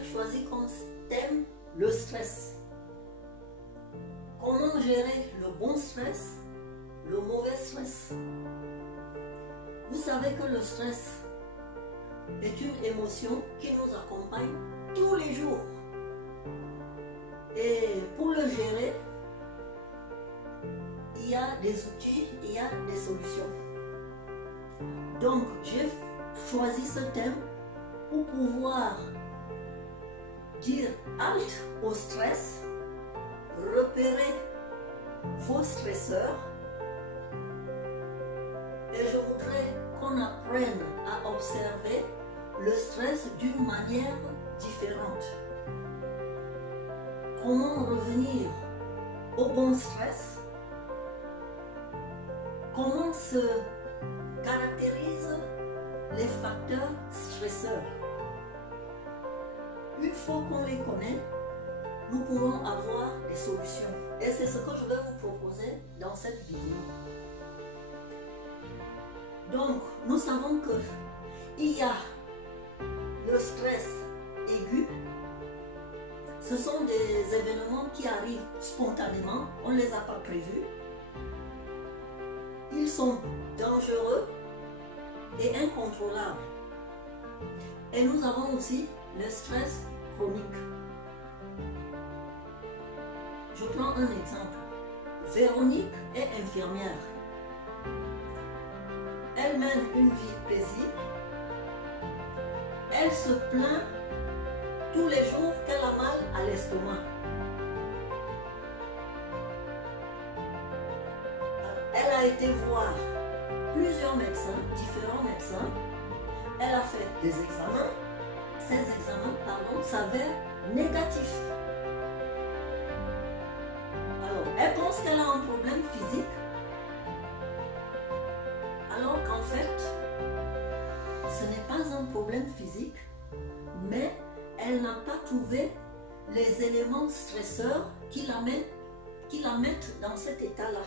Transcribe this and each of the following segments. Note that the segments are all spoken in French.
j'ai choisi comme thème le stress. Comment gérer le bon stress, le mauvais stress? Vous savez que le stress est une émotion qui nous accompagne tous les jours. Et pour le gérer, il y a des outils, il y a des solutions. Donc, j'ai choisi ce thème pour pouvoir dire halte au stress, repérer vos stresseurs. Et je voudrais qu'on apprenne à observer le stress d'une manière différente. Comment revenir au bon stress? Comment se caractérisent les facteurs stresseurs? Une fois qu'on les connaît, nous pourrons avoir des solutions. Et c'est ce que je vais vous proposer dans cette vidéo. Donc, nous savons qu'il y a le stress aigu. Ce sont des événements qui arrivent spontanément, on ne les a pas prévus. Ils sont dangereux et incontrôlables. Et nous avons aussi le stress chronique. Je prends un exemple. Véronique est infirmière. Elle mène une vie paisible. Elle se plaint tous les jours qu'elle a mal à l'estomac. Elle a été voir plusieurs médecins, différents médecins. Elle a fait des examens. Ces examens, s'avèrent négatifs. Alors, elle pense qu'elle a un problème physique, alors qu'en fait, ce n'est pas un problème physique, mais elle n'a pas trouvé les éléments stresseurs qui la mettent dans cet état-là.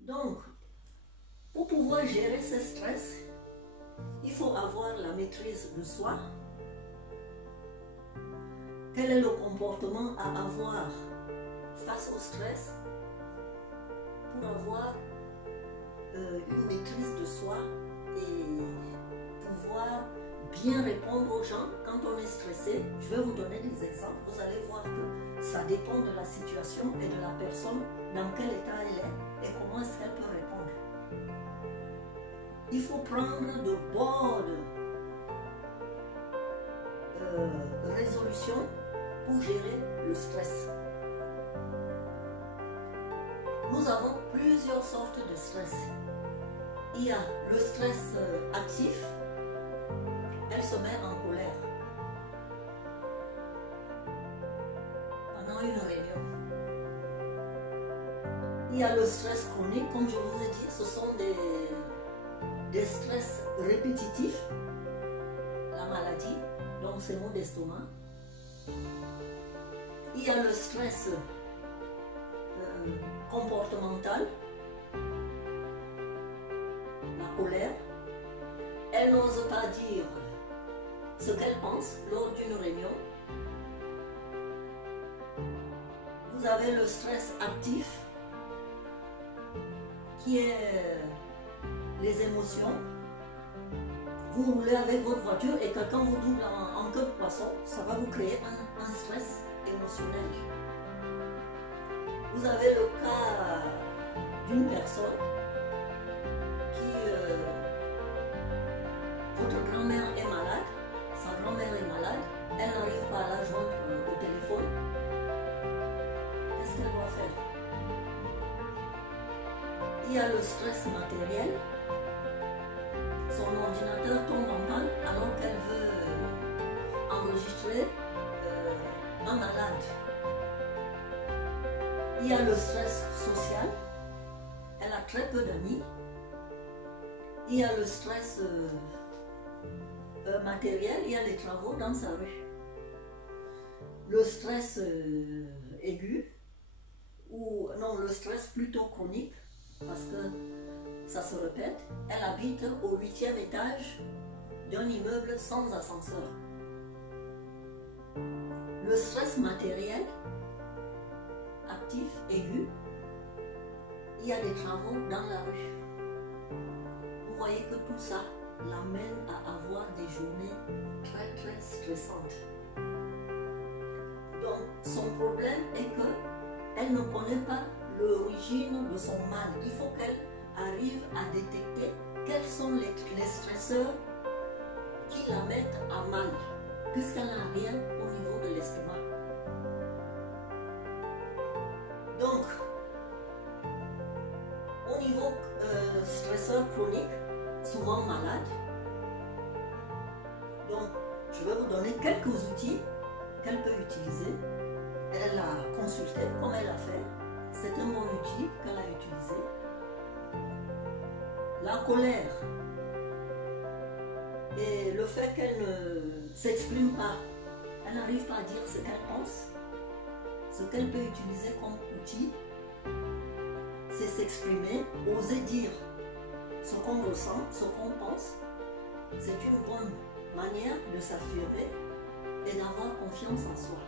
Donc, pour pouvoir gérer ce stress, il faut avoir la maîtrise de soi. Quel est le comportement à avoir face au stress pour avoir une maîtrise de soi et pouvoir bien répondre aux gens quand on est stressé? Je vais vous donner des exemples. Vous allez voir que ça dépend de la situation et de la personne, dans quel état elle est et comment est-ce qu'elle peut répondre. Il faut prendre de bonnes résolutions pour gérer le stress. Nous avons plusieurs sortes de stress. Il y a le stress actif. Elle se met en colère pendant une réunion. Il y a le stress chronique, comme je vous ai dit, ce sont des stress répétitifs. La maladie, donc ces maux d'estomac. Il y a le stress comportemental, la colère. Elle n'ose pas dire ce qu'elle pense lors d'une réunion. Vous avez le stress actif, qui est les émotions. Vous roulez avec votre voiture et quelqu'un vous double en queue de poisson, ça va vous créer un stress émotionnel. Vous avez le cas d'une personne qui, votre grand-mère est malade, sa grand-mère est malade, elle n'arrive pas à la joindre au téléphone. Qu'est-ce qu'elle doit faire? Il y a le stress matériel. Son ordinateur tombe en panne alors qu'elle veut enregistrer un malade. Il y a le stress social. Elle a très peu d'amis. Il y a le stress matériel. Il y a les travaux dans sa rue. Le stress aigu, ou non, le stress plutôt chronique. parce que ça se répète. Elle habite au 8e étage d'un immeuble sans ascenseur. Le stress matériel, actif, aigu, il y a des travaux dans la rue. Vous voyez que tout ça l'amène à avoir des journées très très stressantes. Donc son problème est qu'elle ne connaît pas l'origine de son mal. Il faut qu'elle arrive à détecter quels sont les stresseurs qui la mettent à mal, puisqu'elle n'a rien au niveau de l'estomac. Donc, au niveau stresseur chronique, souvent malade, donc je vais vous donner quelques outils qu'elle peut utiliser. Elle a consulté comme elle a fait. C'est un bon outil qu'elle a utilisé. La colère et le fait qu'elle ne s'exprime pas, elle n'arrive pas à dire ce qu'elle pense. Ce qu'elle peut utiliser comme outil, c'est s'exprimer, oser dire ce qu'on ressent, ce qu'on pense. C'est une bonne manière de s'affirmer et d'avoir confiance en soi.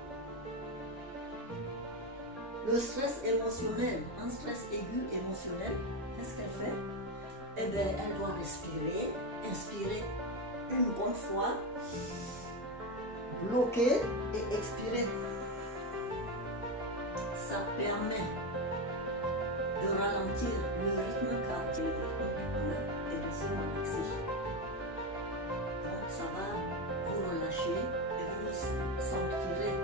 Le stress émotionnel, un stress aigu émotionnel, qu'est-ce qu'elle fait? Eh bien, elle doit respirer, inspirer une bonne fois, bloquer et expirer. Ça permet de ralentir le rythme cardiaque et de se relaxer. Donc ça va vous relâcher et vous vous sentirez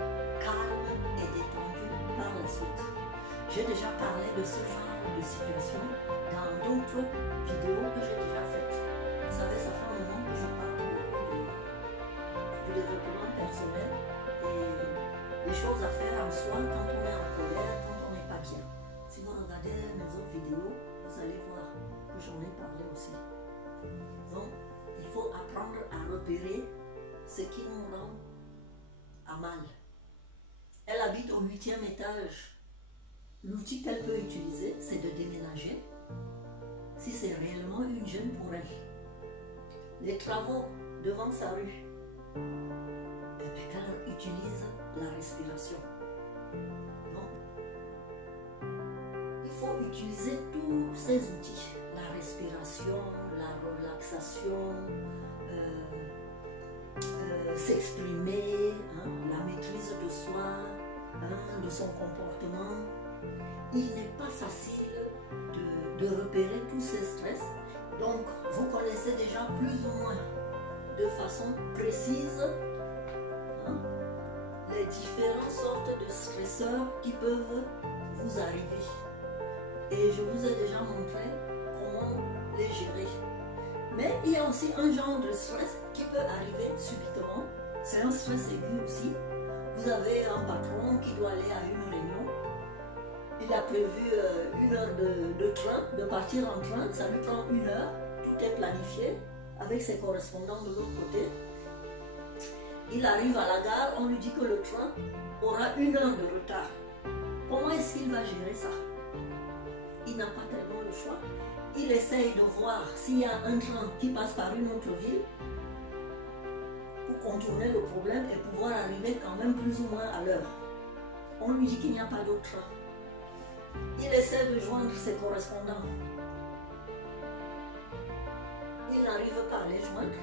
calme et détendu par la suite. J'ai déjà parlé de ce genre de situation dans d'autres vidéos que j'ai déjà faites. Vous savez, ça fait un moment que je parle du développement personnel et des choses à faire en soi quand on est en colère, quand on n'est pas bien. Si vous regardez mes autres vidéos, vous allez voir que j'en ai parlé aussi. Donc, il faut apprendre à repérer ce qui nous rend à mal. Elle habite au 8e étage. L'outil qu'elle peut utiliser, c'est de déménager si c'est réellement une gêne pour elle. Les travaux devant sa rue, qu'elle utilise la respiration. Donc, il faut utiliser tous ces outils. La respiration, la relaxation, s'exprimer, la maîtrise de soi, de son comportement. Il n'est pas facile de repérer tous ces stress. Donc, vous connaissez déjà plus ou moins de façon précise les différentes sortes de stresseurs qui peuvent vous arriver. Et je vous ai déjà montré comment les gérer. Mais il y a aussi un genre de stress qui peut arriver subitement. C'est un stress aigu aussi. Vous avez un patron qui doit aller à une réunion. Il a prévu 1 heure de train, de partir en train. Ça lui prend 1 heure. Tout est planifié avec ses correspondants de l'autre côté. Il arrive à la gare, on lui dit que le train aura 1 heure de retard. Comment est-ce qu'il va gérer ça? Il n'a pas tellement le choix. Il essaye de voir s'il y a un train qui passe par une autre ville pour contourner le problème et pouvoir arriver quand même plus ou moins à l'heure. On lui dit qu'il n'y a pas d'autre train. Il essaie de joindre ses correspondants. Il n'arrive pas à les joindre.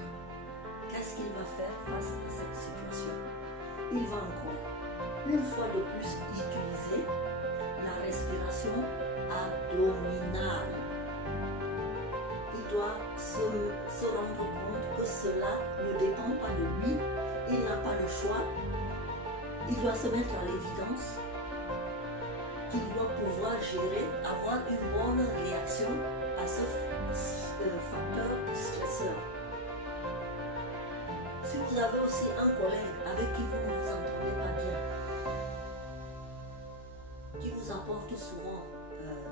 Qu'est-ce qu'il va faire face à cette situation? Il va encore, une fois de plus, utiliser la respiration abdominale. Il doit se rendre compte que cela ne dépend pas de lui. Il n'a pas le choix. Il doit se mettre à l'évidence qu'il doit pouvoir gérer, avoir une bonne réaction à ce facteur stresseur. Si vous avez aussi un collègue avec qui vous ne vous entendez pas bien, qui vous apporte souvent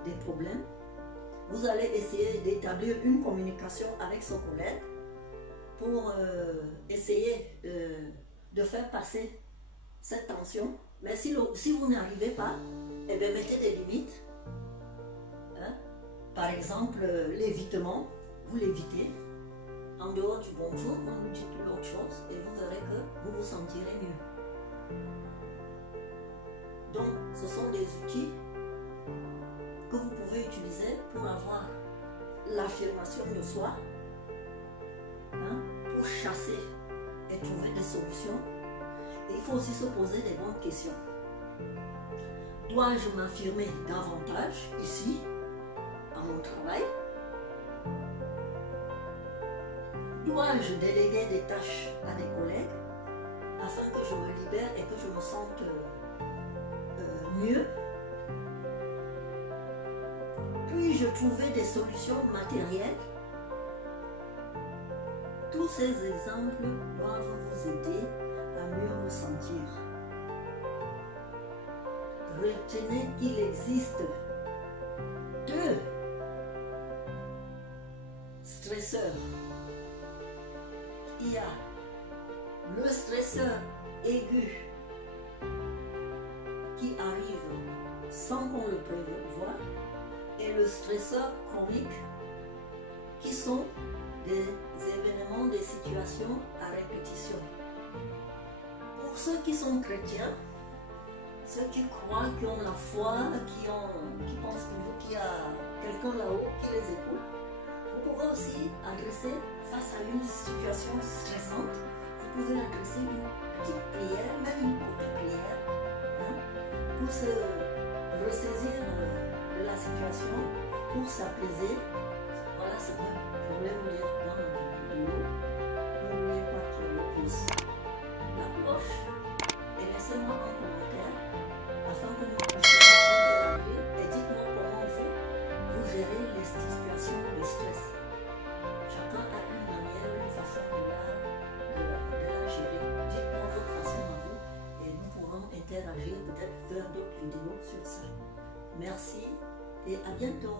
des problèmes, vous allez essayer d'établir une communication avec ce collègue pour essayer de faire passer cette tension. Mais si vous n'arrivez pas, eh bien, mettez des limites. Par exemple, l'évitement, vous l'évitez. En dehors du bonjour, vous nous dites l'autre chose et vous verrez que vous vous sentirez mieux. Donc, ce sont des outils que vous pouvez utiliser pour avoir l'affirmation de soi, hein, pour chasser et trouver des solutions. Et il faut aussi se poser des bonnes questions. Dois-je m'affirmer davantage ici, à mon travail? Dois-je déléguer des tâches à des collègues afin que je me libère et que je me sente mieux? Puis-je trouver des solutions matérielles? Tous ces exemples doivent vous aider à mieux vous sentir. Retenez qu'il existe deux stresseurs. Il y a le stresseur aigu qui arrive sans qu'on le prévoie et le stresseur chronique qui sont des événements, des situations à répétition. Pour ceux qui sont chrétiens, ceux qui croient, qui ont la foi, qui pensent toujours qu'il y a quelqu'un là-haut qui les écoute, vous pouvez aussi adresser face à une situation stressante, vous pouvez adresser une petite prière, même une courte prière, hein, pour se ressaisir de la situation, pour s'apaiser. Voilà ce que je voulais vous dire dans ma vidéo. N'oubliez pas de le pouce, la cloche et laissez-moi un commentaire afin que nous puissions interagir et dites-moi comment il faut vous gérer les situations de stress. Chacun a une manière, une façon de la gérer. Dites-moi votre façon à vous et nous pourrons interagir, peut-être faire d'autres vidéos sur ça. Merci et à bientôt.